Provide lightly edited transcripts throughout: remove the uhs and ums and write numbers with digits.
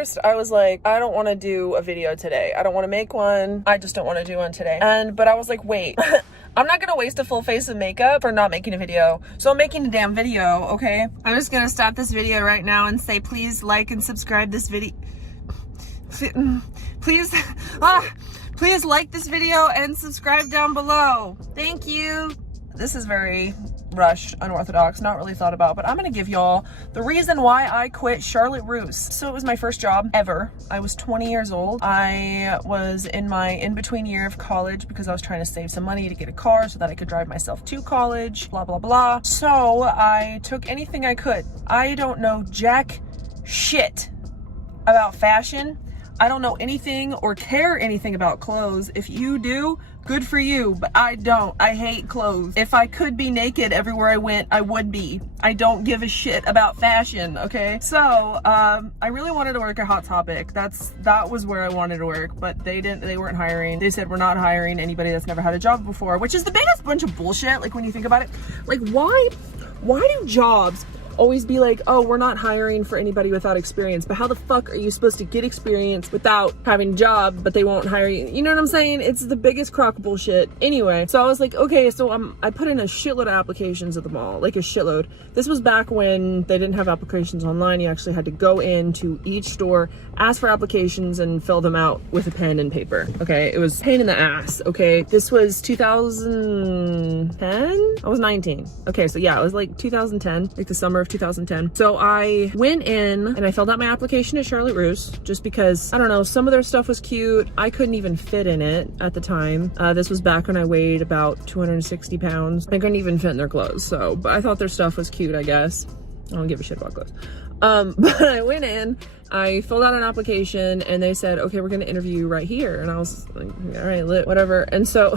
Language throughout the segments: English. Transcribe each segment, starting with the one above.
first I was like, I don't want to do a video today. I don't want to make one. I just don't want to do one today. But I was like, wait, I'm not gonna waste a full face of makeup for not making a video. So I'm making a damn video, okay? I'm just gonna stop this video right now and say, please like and subscribe this video. Please, please like this video and subscribe down below. Thank you. This is very rushed, unorthodox, not really thought about, but I'm gonna give y'all the reason why I quit Charlotte Russe. So it was my first job ever. I was 20 years old. I was in my in-between year of college because I was trying to save some money to get a car so that I could drive myself to college, blah, blah, blah. So I took anything I could. I don't know jack shit about fashion. I don't know anything or care anything about clothes. If you do, good for you, but I don't. I hate clothes. If I could be naked everywhere I went, I would be. I don't give a shit about fashion, okay? So, I really wanted to work at Hot Topic. That was where I wanted to work, but they weren't hiring. They said, we're not hiring anybody that's never had a job before, which is the biggest bunch of bullshit, like when you think about it. Like, why do jobs always be like, oh, we're not hiring for anybody without experience? But how the fuck are you supposed to get experience without having a job, but they won't hire you? You know what I'm saying? It's the biggest crock of bullshit. Anyway, so I was like, okay, so I put in a shitload of applications at the mall, like a shitload. This was back when they didn't have applications online. You actually had to go into each store, ask for applications, and fill them out with a pen and paper, okay? It was a pain in the ass, okay? This was 2010? I was 19. Okay, so yeah, it was like 2010, like the summer of 2010. So I went in and I filled out my application at Charlotte Russe just because, I don't know, some of their stuff was cute. I couldn't even fit in it at the time. This was back when I weighed about 260 pounds. I couldn't even fit in their clothes. So, but I thought their stuff was cute, I guess. I don't give a shit about clothes. But I went in, I filled out an application, and they said, okay, we're gonna interview you right here. And I was like, all right, lit, whatever. And so,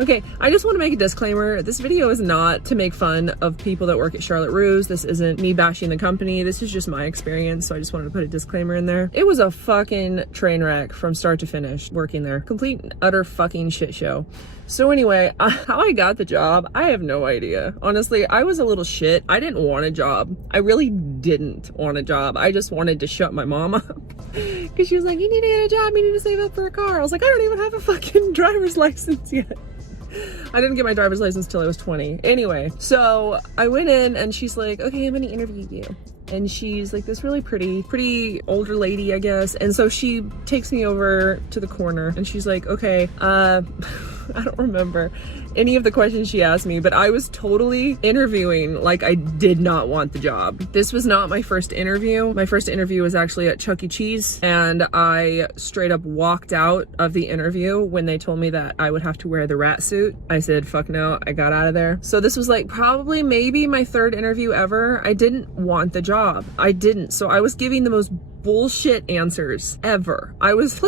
okay, I just want to make a disclaimer. This video is not to make fun of people that work at Charlotte Russe. This isn't me bashing the company. This is just my experience. So I just wanted to put a disclaimer in there. It was a fucking train wreck from start to finish working there. Complete and utter fucking shit show. So anyway, how I got the job, I have no idea. Honestly, I was a little shit. I didn't want a job. I really didn't want a job. I just wanted to shut my mom up. Because she was like, you need to get a job, you need to save up for a car. I was like, I don't even have a fucking driver's license yet. I didn't get my driver's license till I was 20. Anyway, so I went in and she's like, okay, I'm gonna interview you. And she's like this really pretty older lady, I guess. And so she takes me over to the corner and she's like, okay, I don't remember any of the questions she asked me, but I was totally interviewing like I did not want the job. This was not my first interview. My first interview was actually at Chuck E. Cheese, and I straight up walked out of the interview when they told me that I would have to wear the rat suit. I said, fuck no, I got out of there. So this was like probably maybe my third interview ever. I didn't want the job. I didn't. So I was giving the most bullshit answers ever. I was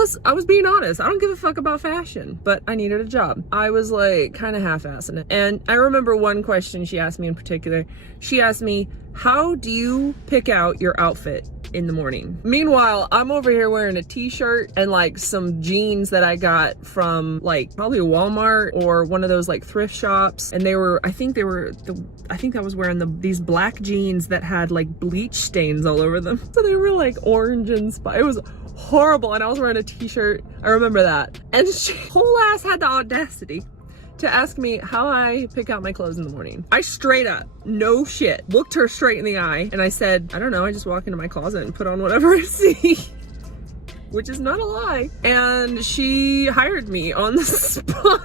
being honest. I don't give a fuck about fashion, but I needed a job. I was like kind of half-assing it. And I remember one question she asked me in particular. She asked me, how do you pick out your outfit in the morning? Meanwhile, I'm over here wearing a t-shirt and like some jeans that I got from like probably Walmart or one of those like thrift shops. And I think I was wearing these black jeans that had like bleach stains all over them. So they were like orange and it was horrible. And I was wearing a t-shirt. I remember that. And she whole ass had the audacity to ask me how I pick out my clothes in the morning. I straight up, no shit, looked her straight in the eye and I said, I don't know, I just walk into my closet and put on whatever I see. Which is not a lie. And she hired me on the spot.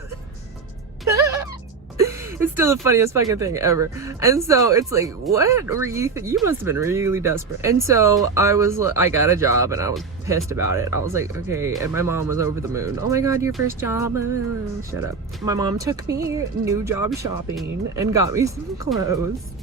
It's still the funniest fucking thing ever. And so it's like, what were you you must have been really desperate. And so I got a job and I was pissed about it. I was like, okay. And my mom was over the moon. Oh my God, your first job. Shut up. My mom took me new job shopping and got me some clothes.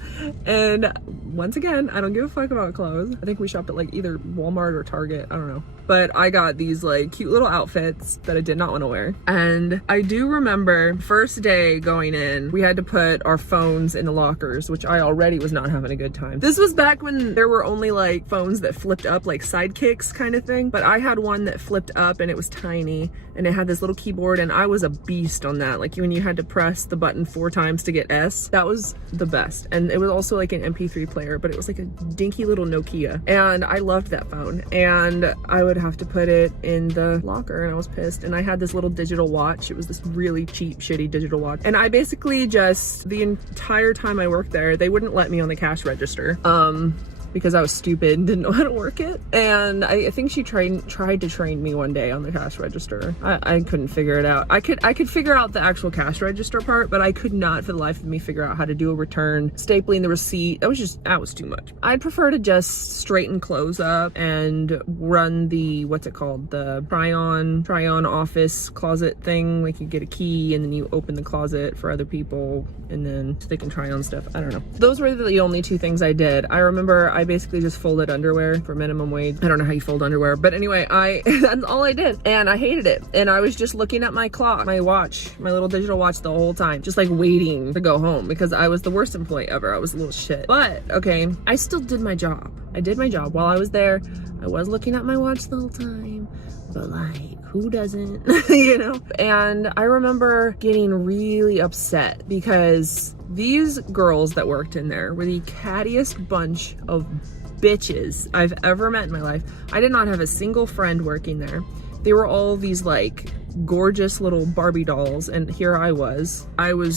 And once again, I don't give a fuck about clothes. I think we shopped at like either Walmart or Target. I don't know. But I got these like cute little outfits that I did not want to wear. And I do remember first day going in, we had to put our phones in the lockers, which I already was not having a good time. This was back when there were only like phones that flipped up, like sidekicks kind of thing, but I had one that flipped up and it was tiny and it had this little keyboard, and I was a beast on that. Like when you had to press the button 4 times to get S, that was the best. And it was also like an MP3 player, but it was like a dinky little Nokia, and I loved that phone. And I would have to put it in the locker, and I was pissed. And I had this little digital watch. It was this really cheap, shitty digital watch. And I basically just, the entire time I worked there, they wouldn't let me on the cash register. Because I was stupid and didn't know how to work it. And I think she tried to train me one day on the cash register. I couldn't figure it out. I could figure out the actual cash register part, but I could not for the life of me figure out how to do a return, stapling the receipt. That was too much. I'd prefer to just straighten clothes up and run the, what's it called? The try on office closet thing. Like you get a key and then you open the closet for other people and then so they can try on stuff. I don't know. Those were the only 2 things I did. I remember I basically just folded underwear for minimum wage. I don't know how you fold underwear, but anyway, that's all I did, and I hated it. And I was just looking at my clock, my watch, my little digital watch the whole time, just like waiting to go home because I was the worst employee ever. I was a little shit. But okay, I still did my job. I did my job while I was there. I was looking at my watch the whole time, but like, who doesn't, you know? And I remember getting really upset because these girls that worked in there were the cattiest bunch of bitches I've ever met in my life. I did not have a single friend working there. They were all these like gorgeous little Barbie dolls, and here I was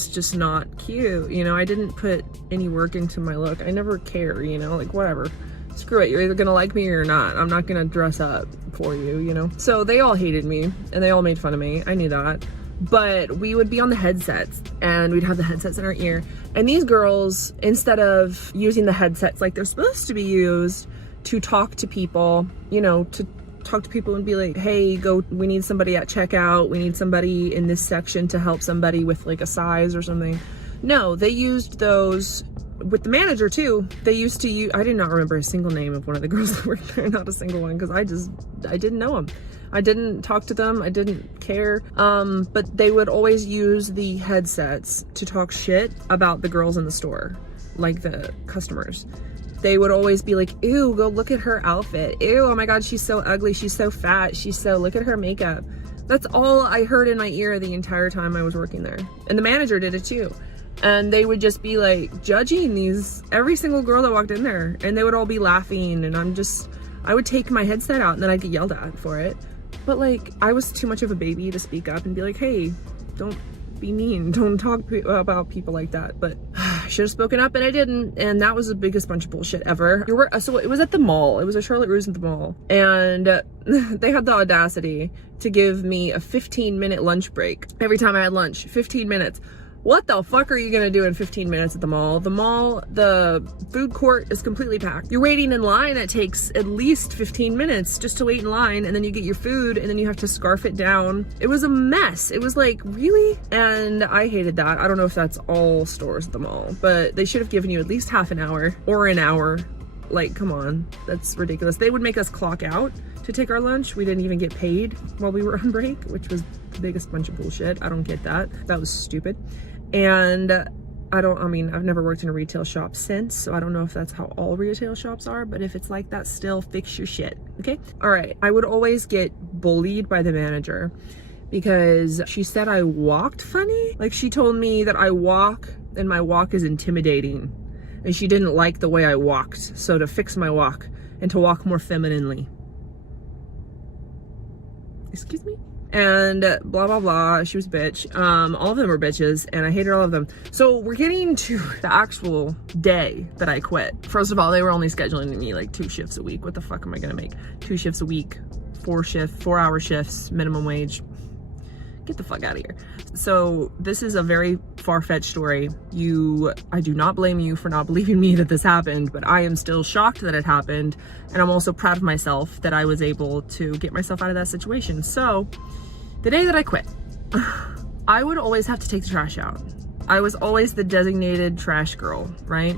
just not cute, you know? I didn't put any work into my look. I never care, you know, like whatever. Screw it, you're either gonna like me or you're not. I'm not gonna dress up for you, you know? So they all hated me and they all made fun of me. I knew that. But we would be on the headsets and we'd have the headsets in our ear. And these girls, instead of using the headsets like they're supposed to be used to talk to people, you know, to talk to people and be like, hey, we need somebody at checkout. We need somebody in this section to help somebody with like a size or something. No, they used those with the manager too. They used to use, I did not remember a single name of one of the girls that worked there, not a single one, because I didn't know them. I didn't talk to them. I didn't care. But they would always use the headsets to talk shit about the girls in the store, like the customers. They would always be like, ew, go look at her outfit. Ew, oh my God, she's so ugly. She's so fat. Look at her makeup. That's all I heard in my ear the entire time I was working there. And the manager did it too. And they would just be like judging every single girl that walked in there, and they would all be laughing, and I would take my headset out and then I'd get yelled at for it. But like, I was too much of a baby to speak up and be like, hey, don't be mean. Don't talk about people like that. But I should have spoken up and I didn't. And that was the biggest bunch of bullshit ever. So it was at the mall. It was a Charlotte Russe at the mall. And they had the audacity to give me a 15-minute lunch break. Every time I had lunch, 15 minutes. What the fuck are you gonna do in 15 minutes at the mall? The food court is completely packed. You're waiting in line, it takes at least 15 minutes just to wait in line, and then you get your food, and then you have to scarf it down. It was a mess. It was like, really? And I hated that. I don't know if that's all stores at the mall, but they should have given you at least half an hour or an hour. Like, come on, that's ridiculous. They would make us clock out to take our lunch. We didn't even get paid while we were on break, which was the biggest bunch of bullshit. I don't get that. That was stupid. And I've never worked in a retail shop since, so I don't know if that's how all retail shops are, but if it's like that, still fix your shit, okay? All right, I would always get bullied by the manager because she said I walked funny. Like, she told me that I walk and my walk is intimidating, and she didn't like the way I walked, so to fix my walk and to walk more femininely. Excuse me? And blah, blah, blah. She was a bitch. All of them were bitches, and I hated all of them. So we're getting to the actual day that I quit. First of all, they were only scheduling me like 2 shifts a week. What the fuck am I gonna make? 2 shifts a week, 4-hour shifts, minimum wage. Get the fuck out of here. So this is a very far-fetched story. I do not blame you for not believing me that this happened, but I am still shocked that it happened. And I'm also proud of myself that I was able to get myself out of that situation. So the day that I quit, I would always have to take the trash out. I was always the designated trash girl, right?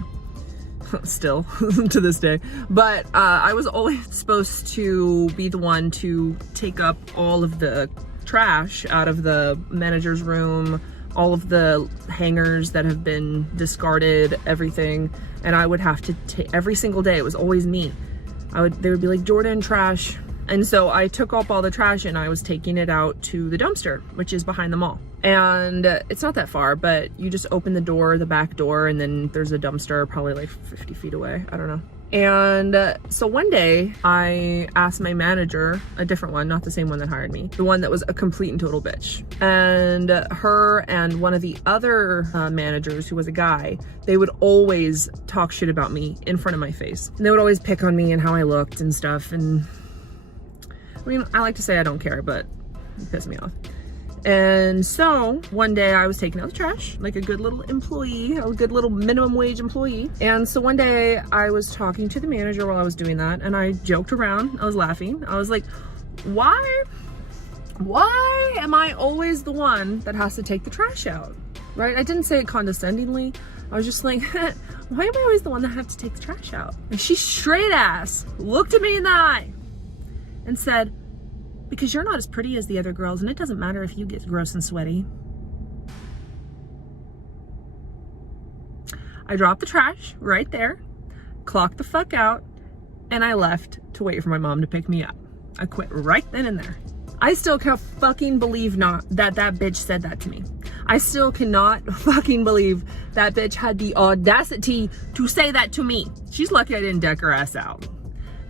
Still to this day. But I was always supposed to be the one to take up all of the trash out of the manager's room, all of the hangers that have been discarded, everything. And I would have to take every single day. It was always me. They would be like, Jordan, trash. And so I took up all the trash and I was taking it out to the dumpster, which is behind the mall. And it's not that far, but you just open the door, the back door, and then there's a dumpster probably like 50 feet away. I don't know. And so one day I asked my manager, a different one, not the same one that hired me, the one that was a complete and total bitch. And her and one of the other managers, who was a guy, they would always talk shit about me in front of my face. And they would always pick on me and how I looked and stuff. And I mean, I like to say I don't care, but it pissed me off. And so one day I was taking out the trash like a good little employee, a good little minimum wage employee. And so one day I was talking to the manager while I was doing that, and I joked around. I was laughing. I was like, why am I always the one that has to take the trash out? Right? I didn't say it condescendingly. I was just like, why am I always the one that have to take the trash out? And she straight ass looked at me in the eye and said, because you're not as pretty as the other girls, and it doesn't matter if you get gross and sweaty. I dropped the trash right there, clocked the fuck out, and I left to wait for my mom to pick me up. I quit right then and there. I still can't fucking believe that bitch said that to me. I still cannot fucking believe that bitch had the audacity to say that to me. She's lucky I didn't deck her ass out.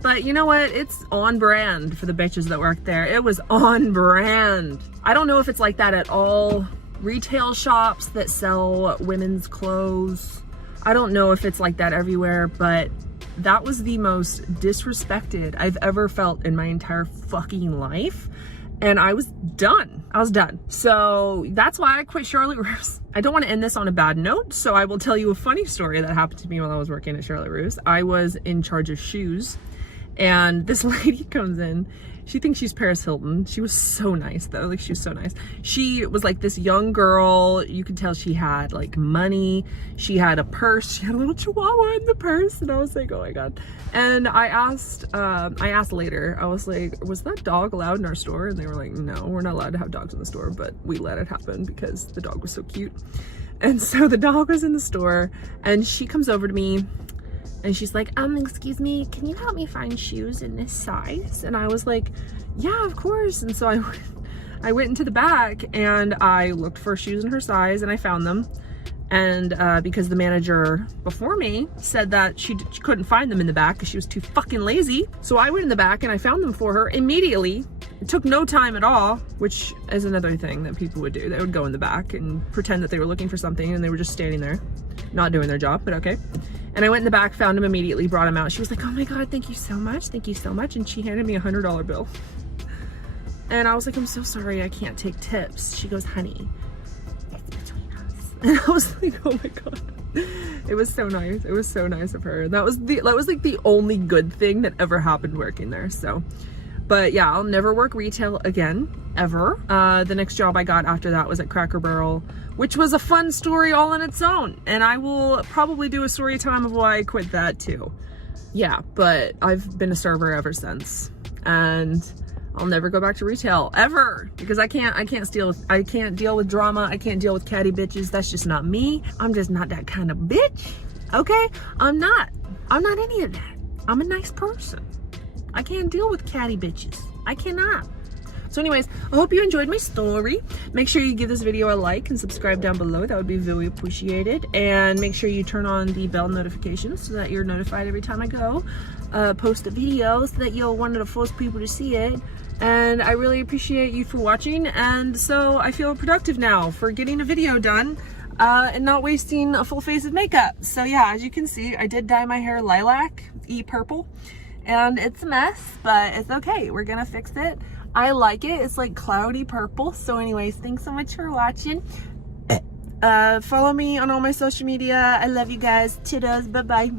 But you know what? It's on brand for the bitches that work there. It was on brand. I don't know if it's like that at all retail shops that sell women's clothes. I don't know if it's like that everywhere, but that was the most disrespected I've ever felt in my entire fucking life. And I was done. I was done. So that's why I quit Charlotte Russe. I don't want to end this on a bad note, so I will tell you a funny story that happened to me while I was working at Charlotte Russe. I was in charge of shoes. And this lady comes in. She thinks she's Paris Hilton. She was so nice though. Like, she was so nice. She was like this young girl. You could tell she had like money. She had a purse. She had a little chihuahua in the purse. And I was like, oh my God. And I asked later, I was like, was that dog allowed in our store? And they were like, no, we're not allowed to have dogs in the store, but we let it happen because the dog was so cute. And so the dog was in the store, and she comes over to me. And she's like, excuse me, can you help me find shoes in this size? And I was like, yeah, of course. And so I went into the back and I looked for shoes in her size, and I found them. And because the manager before me said that she couldn't find them in the back because she was too fucking lazy. So I went in the back and I found them for her immediately. It took no time at all, which is another thing that people would do. They would go in the back and pretend that they were looking for something, and they were just standing there, not doing their job, but okay. And I went in the back, found him immediately, brought him out. She was like, oh my God, thank you so much. Thank you so much. And she handed me a $100 bill. And I was like, I'm so sorry, I can't take tips. She goes, honey, it's between us. And I was like, oh my God. It was so nice. It was so nice of her. That was like the only good thing that ever happened working there. So, but yeah, I'll never work retail again, ever. The next job I got after that was at Cracker Barrel, which was a fun story all on its own. And I will probably do a story time of why I quit that too. Yeah, but I've been a server ever since. And I'll never go back to retail ever, because I can't deal with drama. I can't deal with catty bitches. That's just not me. I'm just not that kind of bitch. Okay? I'm not any of that. I'm a nice person. I can't deal with catty bitches. I cannot. So anyways, I hope you enjoyed my story. Make sure you give this video a like and subscribe down below. That would be very appreciated. And make sure you turn on the bell notifications so that you're notified every time I go post a video, so that you're one of the first people to see it. And I really appreciate you for watching. And so I feel productive now for getting a video done and not wasting a full face of makeup. So yeah, as you can see, I did dye my hair lilac, purple. And it's a mess, but it's okay. We're gonna fix it. I like it. It's like cloudy purple. So anyways, thanks so much for watching. Follow me on all my social media. I love you guys. Toodles. Bye-bye.